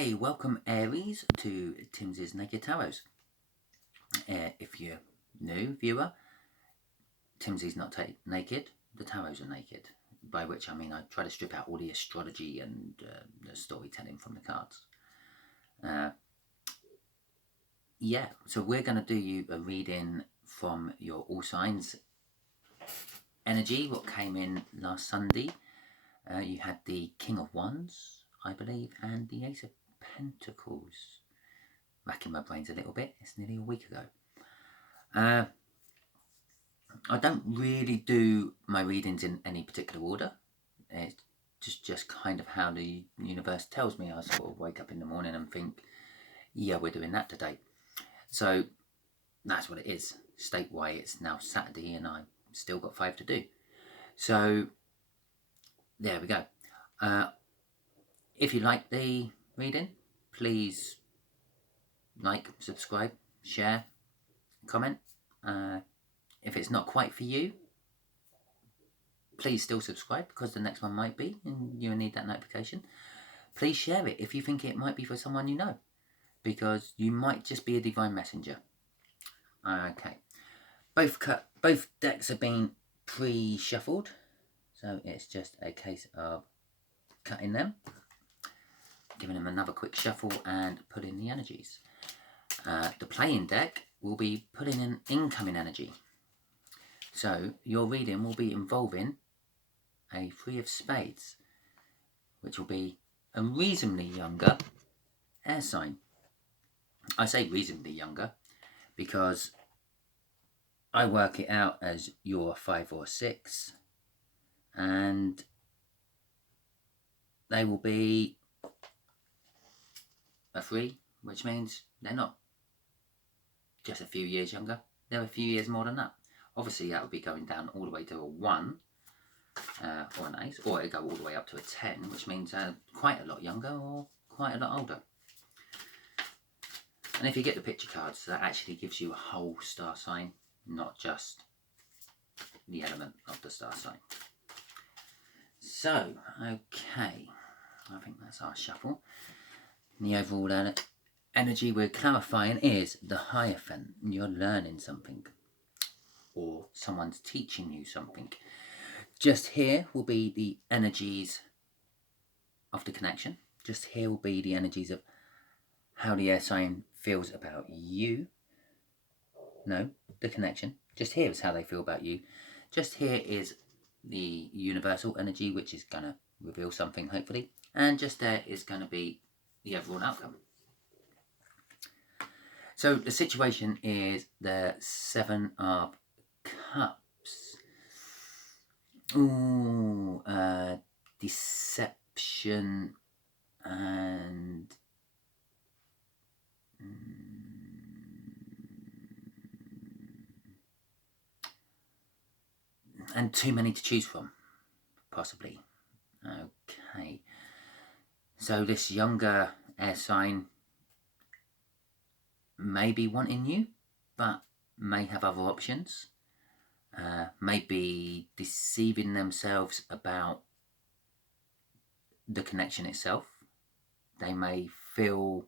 Okay, welcome Aries to Timsy Naked Tarot. If you're new viewer, Timsy's not naked, the tarots are naked. By which I mean I try to strip out all the astrology and the storytelling from the cards. Yeah, so we're going to do you a reading from your all signs energy, what came in last Sunday. You had the King of Wands, I believe, and the Ace of Pentacles. Racking my brains a little bit, it's nearly a week ago. I don't really do my readings in any particular order. It's just kind of how the universe tells me. I sort of wake up in the morning and think, yeah, we're doing that today. So that's what it is. Statewide, it's now Saturday and I've still got 5 to do. So there we go. If you like the reading, please like, subscribe, share, comment. If it's not quite for you, please still subscribe because the next one might be and you'll need that notification. Please share it if you think it might be for someone you know, because you might just be a divine messenger. Okay, both decks have been pre-shuffled, so it's just a case of cutting them, giving them another quick shuffle and pulling the energies. The playing deck will be pulling in incoming energy. So your reading will be involving a 3 of spades, which will be a reasonably younger air sign. I say reasonably younger because I work it out as you're 5 or 6 and they will be a 3, which means they're not just a few years younger, they're a few years more than that. Obviously that would be going down all the way to a 1 or an ace, or it go all the way up to a 10, which means quite a lot younger or quite a lot older. And if you get the picture cards, that actually gives you a whole star sign, not just the element of the star sign. So, okay, I think that's our shuffle. And the overall energy we're clarifying is the Hierophant. You're learning something, or someone's teaching you something. Just here will be the energies of the connection. Just here will be the energies of how the air sign feels about you. No, the connection. Just here is how they feel about you. Just here is the universal energy, which is going to reveal something, hopefully. And just there is going to be the overall outcome. So the situation is the 7 of Cups. Ooh, deception and too many to choose from, possibly. Okay, so this younger air sign may be wanting you, but may have other options. May be deceiving themselves about the connection itself. They may feel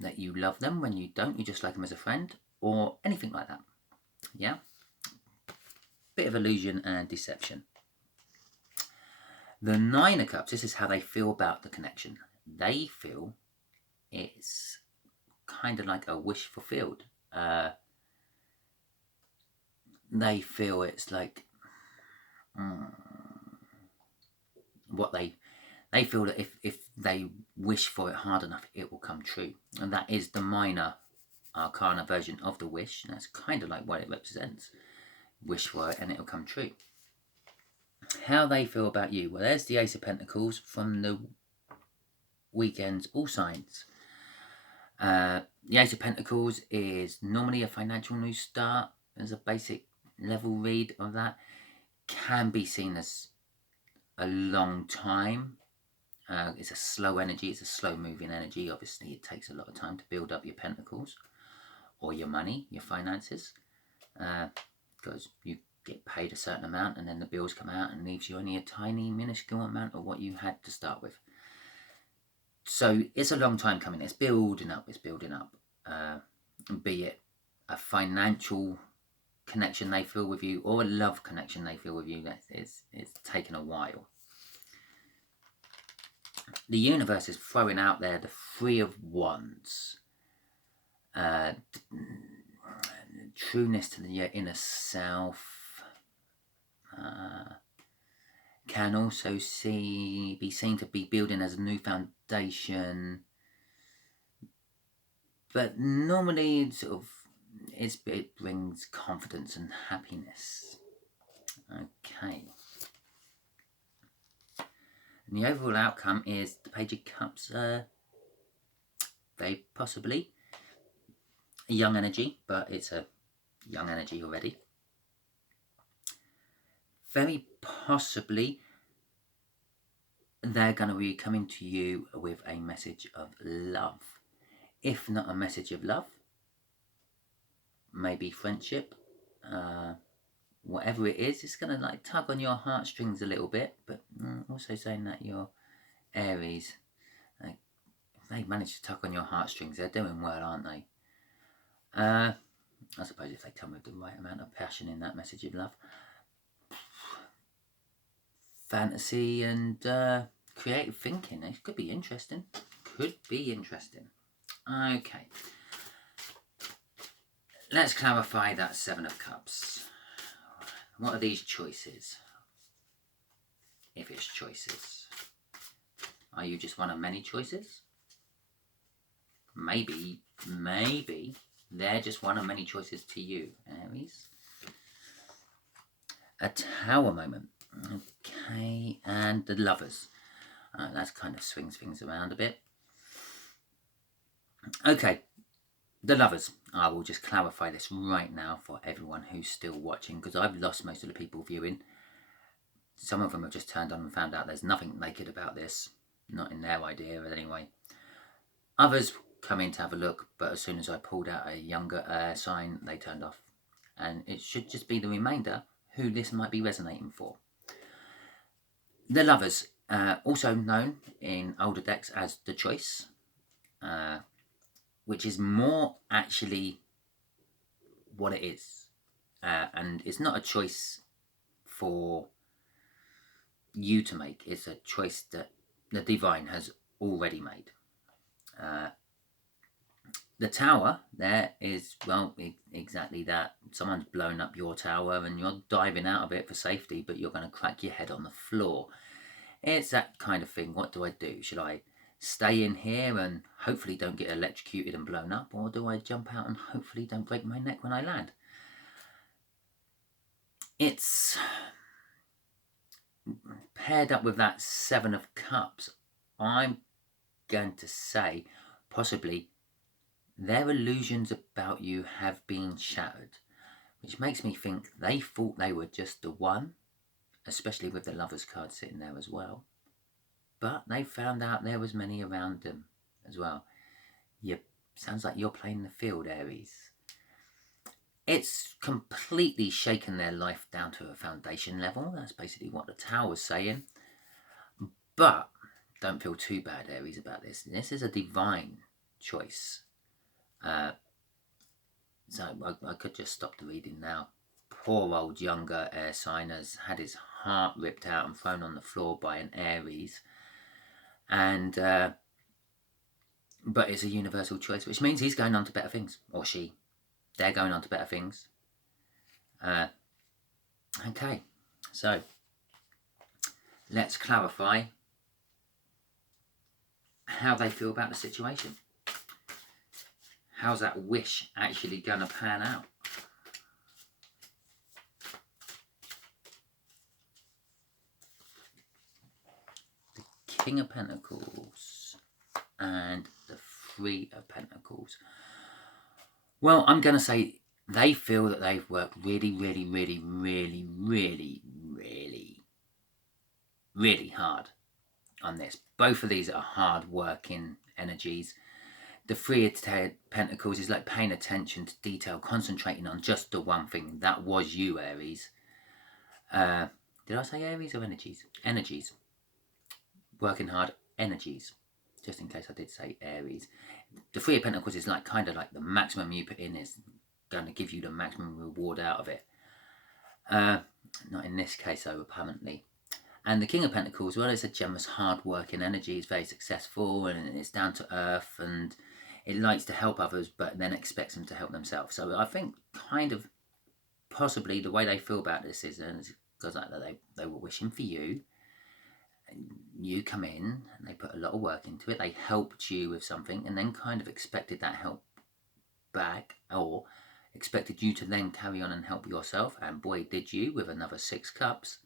that you love them when you don't, you just like them as a friend, or anything like that. Yeah? Bit of illusion and deception. The 9 of Cups, this is how they feel about the connection. They feel it's kind of like a wish fulfilled. They feel it's like what they feel that if they wish for it hard enough, it will come true. And that is the minor arcana version of the wish. And that's kind of like what it represents. Wish for it and it will come true. How they feel about you. Well, there's the Ace of Pentacles from the weekend's all signs. The Ace of Pentacles is normally a financial new start. As a basic level read of that. Can be seen as a long time. It's a slow energy. It's a slow moving energy. Obviously, it takes a lot of time to build up your pentacles or your money, your finances, because you get paid a certain amount, and then the bills come out and leaves you only a tiny, minuscule amount of what you had to start with. So it's a long time coming. It's building up. It's building up. Be it a financial connection they feel with you, or a love connection they feel with you, it's taken a while. The universe is throwing out there the Three of Wands. Trueness to your inner self. Can also be seen to be building as a new foundation. But normally it brings confidence and happiness. Okay. And the overall outcome is the Page of Cups. Very possibly a young energy, but it's a young energy already. Very possibly they're going to be coming to you with a message of love. If not a message of love, maybe friendship. Whatever it is, it's going to tug on your heartstrings a little bit, but also saying that you're Aries. If they manage to tug on your heartstrings, they're doing well, aren't they? I suppose if they come with the right amount of passion in that message of love. Fantasy and creative thinking. It could be interesting. Okay. Let's clarify that Seven of Cups. What are these choices? If it's choices. Are you just one of many choices? Maybe they're just one of many choices to you, Aries. A Tower moment. Okay, and the Lovers. That kind of swings things around a bit. Okay, the Lovers. I will just clarify this right now for everyone who's still watching, because I've lost most of the people viewing. Some of them have just turned on and found out there's nothing naked about this. Not in their idea, anyway. Others come in to have a look, but as soon as I pulled out a younger air sign, they turned off. And it should just be the remainder who this might be resonating for. The Lovers, also known in older decks as the Choice, which is more actually what it is. And it's not a choice for you to make. It's a choice that the Divine has already made. The Tower there is, well, exactly that. Someone's blown up your tower and you're diving out of it for safety, but you're going to crack your head on the floor. It's that kind of thing. What do I do? Should I stay in here and hopefully don't get electrocuted and blown up, or do I jump out and hopefully don't break my neck when I land? It's paired up with that Seven of Cups. I'm going to say possibly their illusions about you have been shattered, which makes me think they thought they were just the one, especially with the Lovers card sitting there as well. But they found out there was many around them as well. Sounds like you're playing the field, Aries. It's completely shaken their life down to a foundation level. That's basically what the Tower's saying. But don't feel too bad, Aries, about this. This is a divine choice. So I could just stop the reading now. Poor old younger air sign has had his heart ripped out and thrown on the floor by an Aries. And but it's a universal choice, which means he's going on to better things, or she. They're going on to better things. Okay, so let's clarify how they feel about the situation. How's that wish actually going to pan out? The King of Pentacles and the Three of Pentacles. Well, I'm going to say they feel that they've worked really, really, really, really, really, really, really hard on this. Both of these are hard-working energies. The Three of Pentacles is like paying attention to detail, concentrating on just the one thing. That was you, Aries. Did I say Aries or energies? Energies. Working hard, energies. Just in case I did say Aries. The Three of Pentacles is like kind of like the maximum you put in is going to give you the maximum reward out of it. Not in this case, though, apparently. And the King of Pentacles, well, it's a generous, hard-working energy. It's very successful and it's down to earth and it likes to help others, but then expects them to help themselves. So I think kind of possibly the way they feel about this is because like they were wishing for you. And you come in and they put a lot of work into it. They helped you with something and then kind of expected that help back, or expected you to then carry on and help yourself. And boy, did you, with another 6 cups.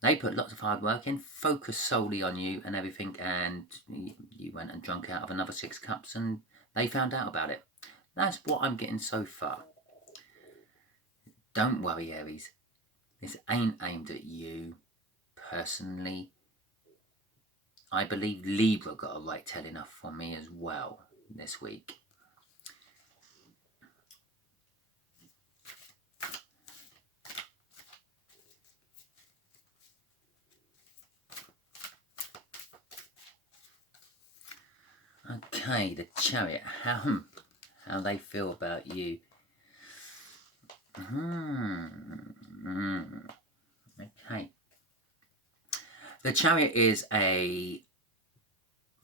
They put lots of hard work in, focused solely on you and everything, and you went and drunk out of another 6 cups and they found out about it. That's what I'm getting so far. Don't worry, Aries. This ain't aimed at you personally. I believe Libra got a right telling off for me as well this week. Okay, the Chariot. How they feel about you. Okay. The Chariot is a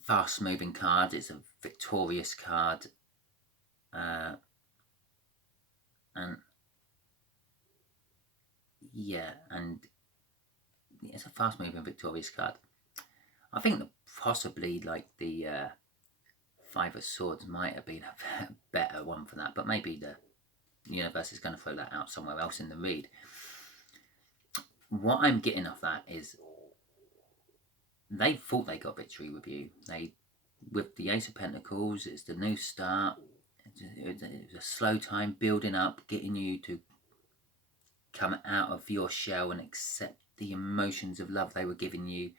fast-moving card. It's a victorious card. And yeah, and it's a fast-moving victorious card. I think that possibly like the 5 of Swords might have been a better one for that, but maybe the universe is going to throw that out somewhere else in the read. What I'm getting off that is they thought they got victory with you. With the Ace of Pentacles, it's the new start. It's a slow time building up, getting you to come out of your shell and accept the emotions of love they were giving you.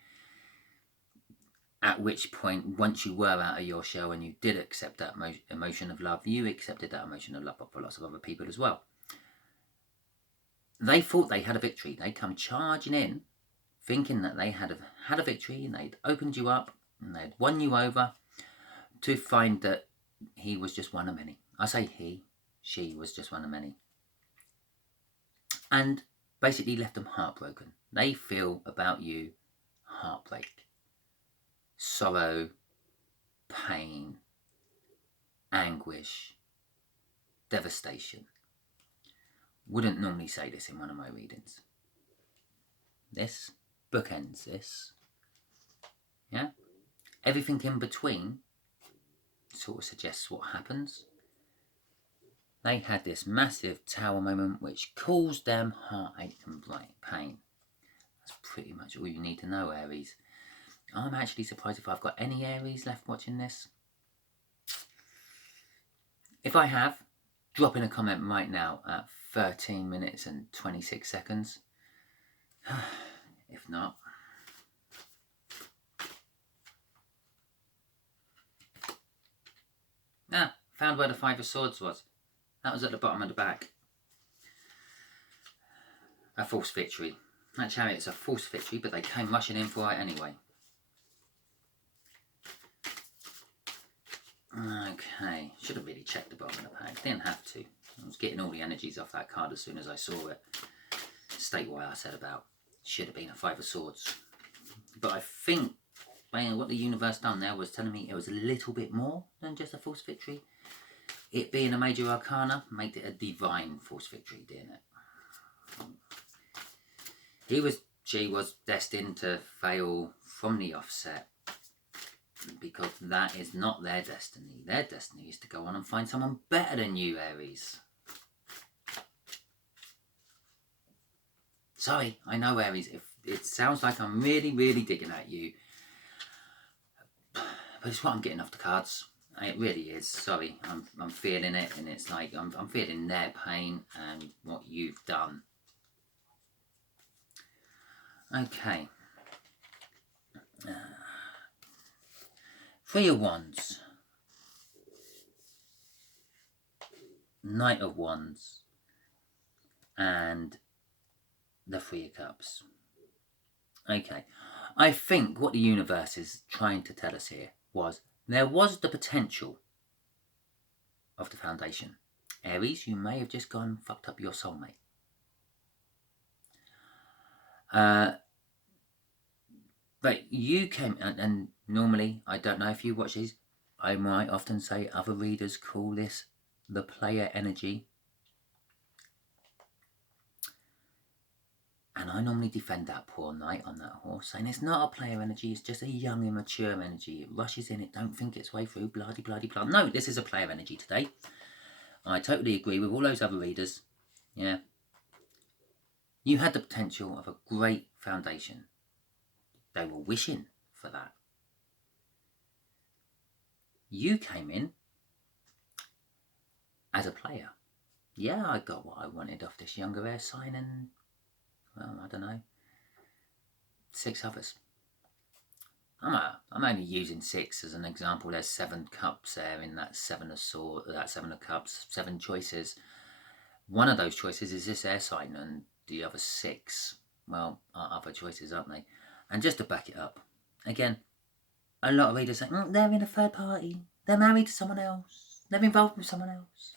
At which point, once you were out of your shell and you did accept that emotion of love, you accepted that emotion of love for lots of other people as well. They thought they had a victory. They come charging in, thinking that they had a victory and they'd opened you up and they'd won you over, to find that he was just one of many. I say she was just one of many. And basically left them heartbroken. They feel about you heartbreak, sorrow, pain, anguish, devastation. Wouldn't normally say this in one of my readings. This bookends this. Yeah? Everything in between sort of suggests what happens. They had this massive Tower moment which caused them heartache and pain. That's pretty much all you need to know, Aries. I'm actually surprised if I've got any Aries left watching this. If I have, drop in a comment right now at 13 minutes and 26 seconds. If not, found where the 5 of Swords was. That was at the bottom of the back. A false victory. That Chariot's a false victory, but they came rushing in for it anyway. Okay, should have really checked the bottom of the pack. Didn't have to. I was getting all the energies off that card as soon as I saw it. State why I said about should have been a 5 of Swords. But I think what the universe done there was telling me it was a little bit more than just a false victory. It being a major arcana made it a divine false victory, didn't it? She was destined to fail from the offset, because that is not their destiny. Their destiny is to go on and find someone better than you, Aries. Sorry, I know, Aries, if it sounds like I'm really, really digging at you, but it's what I'm getting off the cards. It really is. Sorry, I'm feeling it, and it's like I'm feeling their pain and what you've done. Okay. 3 of Wands, Knight of Wands, and the Three of Cups. Okay, I think what the universe is trying to tell us here was there was the potential of the foundation. Aries, you may have just gone and fucked up your soulmate. But you came, and normally, I don't know if you watch these, I might often say other readers call this the player energy. And I normally defend that poor knight on that horse, saying it's not a player energy, it's just a young, immature energy. It rushes in, it don't think its way through, bloody, bloody, bloody. No, this is a player energy today. I totally agree with all those other readers. Yeah. You had the potential of a great foundation. They were wishing for that. You came in as a player. Yeah, I got what I wanted off this younger air sign and, well, I don't know, 6 others. I'm only using 6 as an example. There's 7 cups there in that 7 of swords, that 7 of cups, 7 choices. One of those choices is this air sign, and the other 6, well, are other choices, aren't they? And just to back it up, again, a lot of readers say, they're in a third party, they're married to someone else, they're involved with someone else.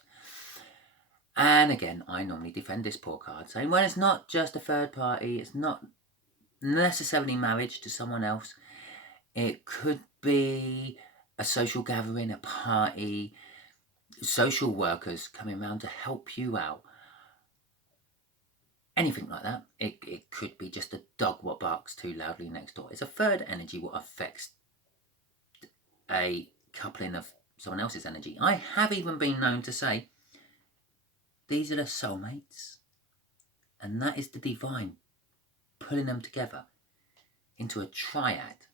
And again, I normally defend this poor card, saying, well, it's not just a third party, it's not necessarily marriage to someone else. It could be a social gathering, a party, social workers coming around to help you out. Anything like that. It could be just a dog what barks too loudly next door. It's a third energy what affects a coupling of someone else's energy. I have even been known to say, these are the soulmates, and that is the divine pulling them together into a triad.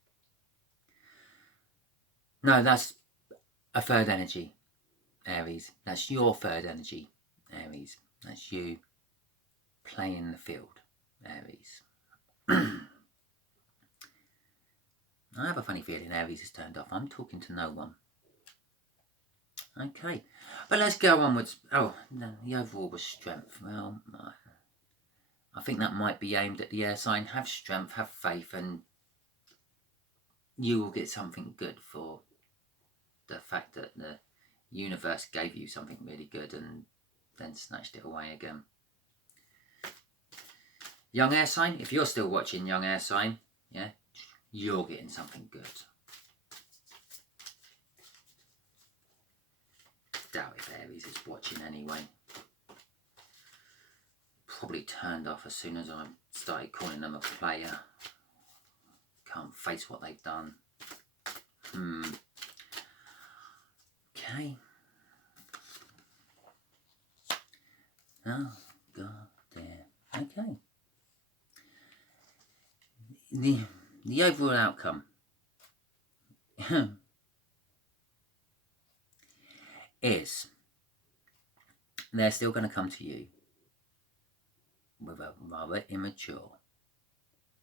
No, that's a third energy, Aries. That's your third energy, Aries. That's you playing the field, Aries. I have a funny feeling Aries is turned off. I'm talking to no one. Okay, but let's go onwards. Oh, no, the overall was strength. Well, I think that might be aimed at the air sign. Have strength, have faith, and you will get something good for the fact that the universe gave you something really good and then snatched it away again. Young air sign, if you're still watching young air sign, yeah, you're getting something good. Doubt if Aries is watching anyway. Probably turned off as soon as I started calling them a player. Can't face what they've done. Okay. Oh, God damn. Okay. The overall outcome is they're still going to come to you with a rather immature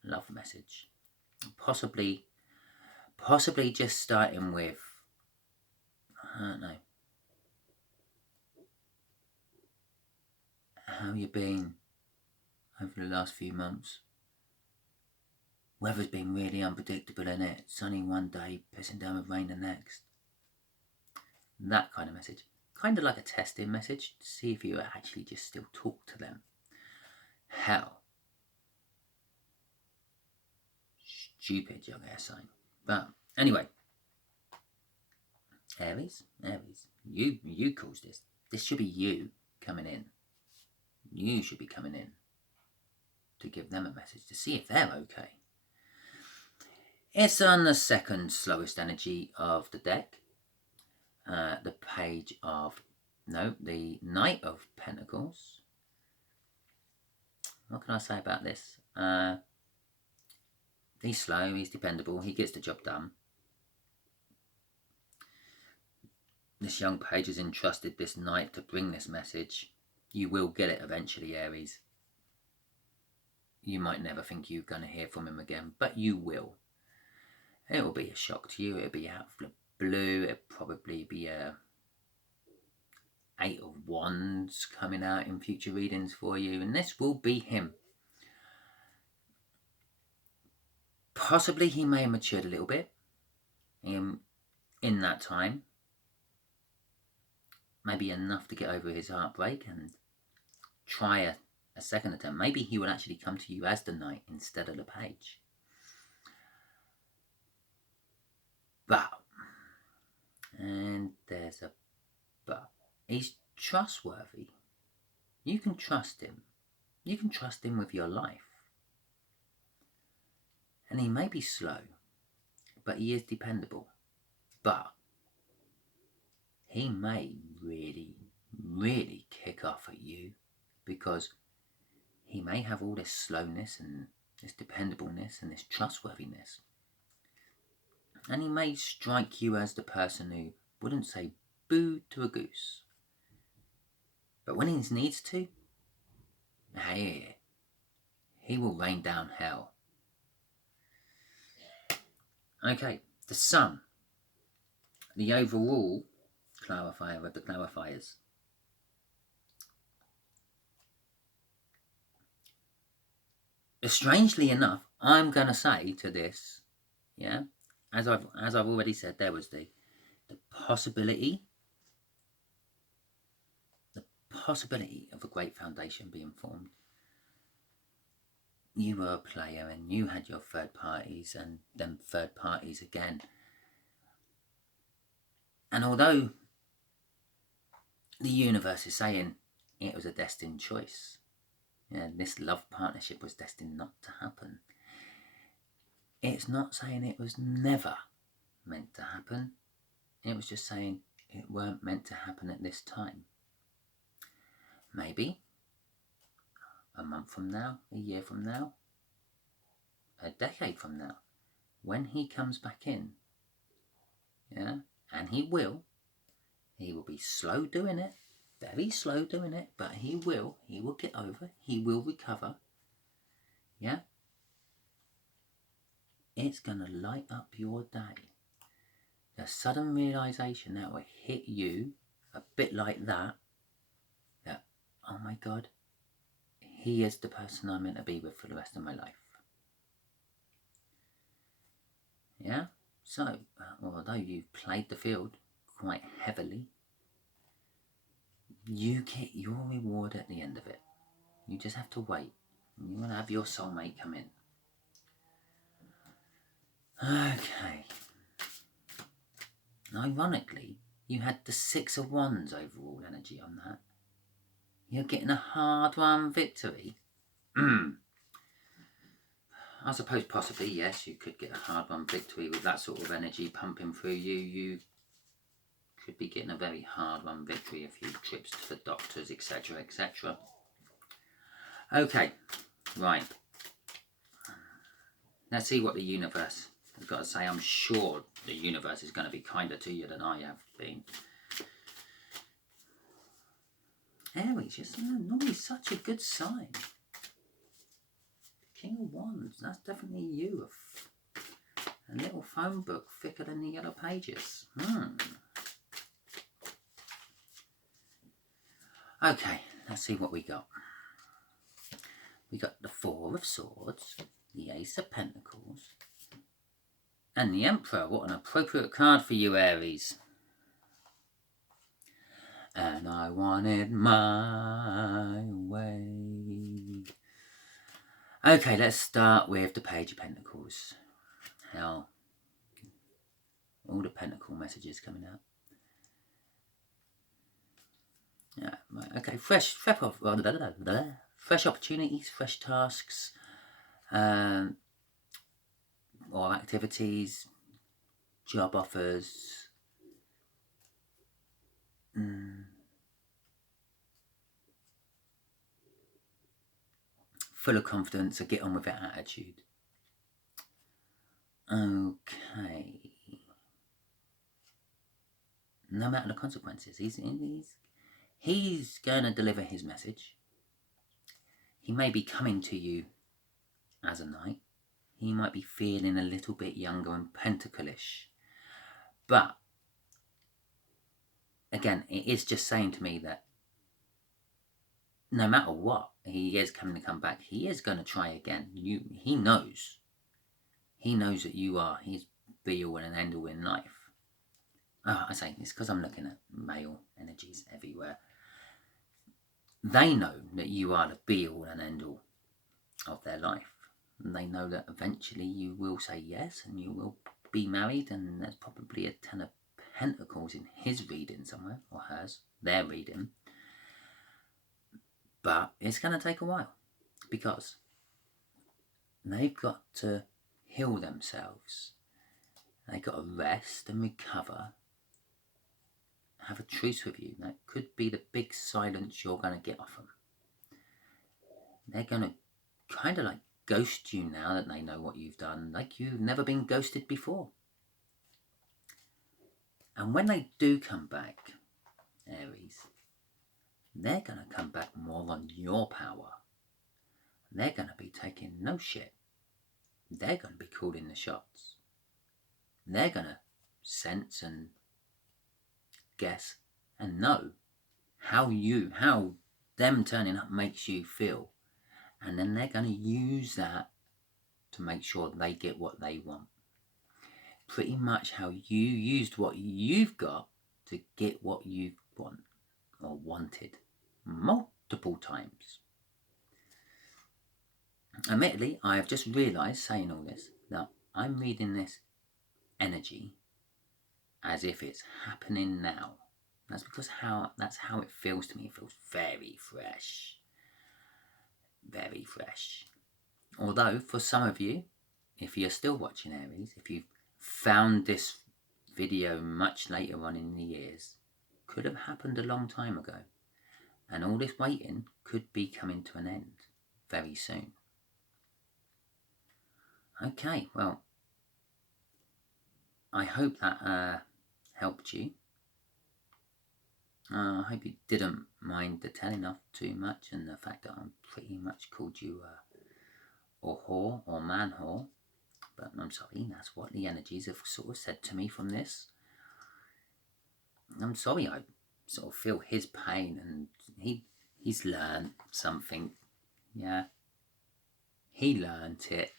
love message. Possibly just starting with, I don't know, how you been over the last few months. Weather's been really unpredictable, isn't it? Sunny one day, pissing down with rain the next. That kind of message. Kind of like a testing message to see if you actually just still talk to them. Hell. Stupid young air sign. But anyway. Aries, you caused this. This should be you coming in. You should be coming in to give them a message to see if they're okay. It's on the second slowest energy of the deck. The Knight of Pentacles. What can I say about this? He's slow, he's dependable, he gets the job done. This young page has entrusted this knight to bring this message. You will get it eventually, Aries. You might never think you're going to hear from him again, but you will. It will be a shock to you. It'll be out of the blue. It'll probably be a 8 of Wands coming out in future readings for you. And this will be him. Possibly he may have matured a little bit in that time. Maybe enough to get over his heartbreak and try a second attempt. Maybe he would actually come to you as the knight instead of the page. But, and there's a but, he's trustworthy. You can trust him. You can trust him with your life. And he may be slow, but he is dependable. But he may really, really kick off at you, because he may have all this slowness and this dependableness and this trustworthiness. And he may strike you as the person who wouldn't say boo to a goose. But when he needs to, hey, he will rain down hell. Okay, the Sun. The overall clarifier of the clarifiers. Strangely enough, I'm going to say to this, yeah, as I've already said, there was the possibility of a great foundation being formed. You were a player and you had your third parties and then third parties again. And although the universe is saying it was a destined choice, this love partnership was destined not to happen, it's not saying it was never meant to happen. It was just saying it weren't meant to happen at this time. Maybe a month from now, a year from now, a decade from now, when he comes back in, and he will be slow doing it, very slow doing it, but he will get over, he will recover, it's going to light up your day. The sudden realization that will hit you a bit like that, oh my God, he is the person I'm meant to be with for the rest of my life. Yeah? So, although you've played the field quite heavily, you get your reward at the end of it. You just have to wait. You're going to have your soulmate come in. Okay. Ironically, you had the Six of Wands overall energy on that. You're getting a hard-won victory. I suppose possibly, yes, you could get a hard-won victory with that sort of energy pumping through you. You could be getting a very hard-won victory, a few trips to the doctors, etc., etc. Okay, right. Let's see what the universe has got to say. I'm sure the universe is going to be kinder to you than I have been. Aries, you're normally such a good sign. King of Wands, that's definitely you. A little phone book thicker than the Yellow Pages. Okay, let's see what we got. We got the Four of Swords, the Ace of Pentacles, and the Emperor. What an appropriate card for you, Aries. And I want it my way. Okay, let's start with the Page of Pentacles. Hell, all the Pentacle messages coming out. Yeah, right. Okay, fresh opportunities, fresh tasks, or activities, job offers. Full of confidence, a get on with it attitude. Okay. No matter the consequences, he's going to deliver his message. He may be coming to you as a knight. He might be feeling a little bit younger and pentacle-ish. But, again, it is just saying to me that no matter what, he is coming to come back. He is going to try again. He knows. He knows that you are his be-all and end-all in life. Oh, I say it's because I'm looking at male energies everywhere. They know that you are the be-all and end-all of their life. And they know that eventually you will say yes and you will be married, and there's probably a 10 of Pentacles in his reading somewhere, or hers, their reading. But it's going to take a while because they've got to heal themselves. They've got to rest and recover, have a truce with you. That could be the big silence you're going to get off them. They're going to kind of like ghost you now that they know what you've done, like you've never been ghosted before. And when they do come back, Aries, they're going to come back more on your power. They're going to be taking no shit. They're going to be calling the shots. They're going to sense and guess and know how them turning up makes you feel. And then they're going to use that to make sure they get what they want. Pretty much how you used what you've got to get what you want or wanted multiple times. Admittedly, I have just realised, saying all this, that I'm reading this energy as if it's happening now. That's because that's how it feels to me. It feels very fresh. Very fresh. Although, for some of you, if you're still watching Aries, if you've found this video much later on in the years, could have happened a long time ago. And all this waiting could be coming to an end very soon. Okay, well, I hope that helped you. I hope you didn't mind the telling off too much and the fact that I pretty much called you a whore or man whore. But I'm sorry, that's what the energies have sort of said to me from this. I'm sorry, I sort of feel his pain, and he's learned something. Yeah, he learned it,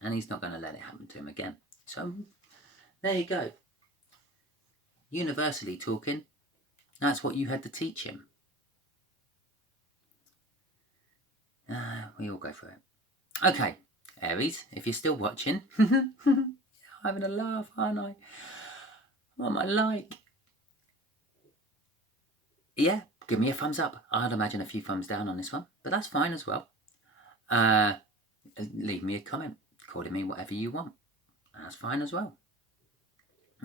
and he's not going to let it happen to him again. So there you go. Universally talking, that's what you had to teach him. We all go through it. Okay, Aries, if you're still watching, I'm having a laugh, aren't I? What am I like? Yeah, give me a thumbs up. I'd imagine a few thumbs down on this one, but that's fine as well. Leave me a comment, calling me whatever you want. That's fine as well.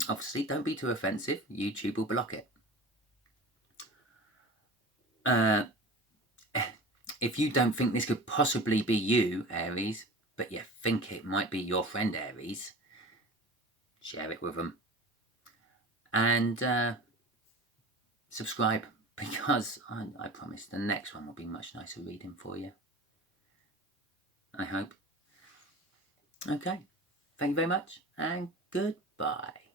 Obviously, don't be too offensive. YouTube will block it. If you don't think this could possibly be you, Aries, but you think it might be your friend Aries, share it with them. And subscribe, because I promise the next one will be much nicer reading for you. I hope. Okay. Thank you very much, and goodbye.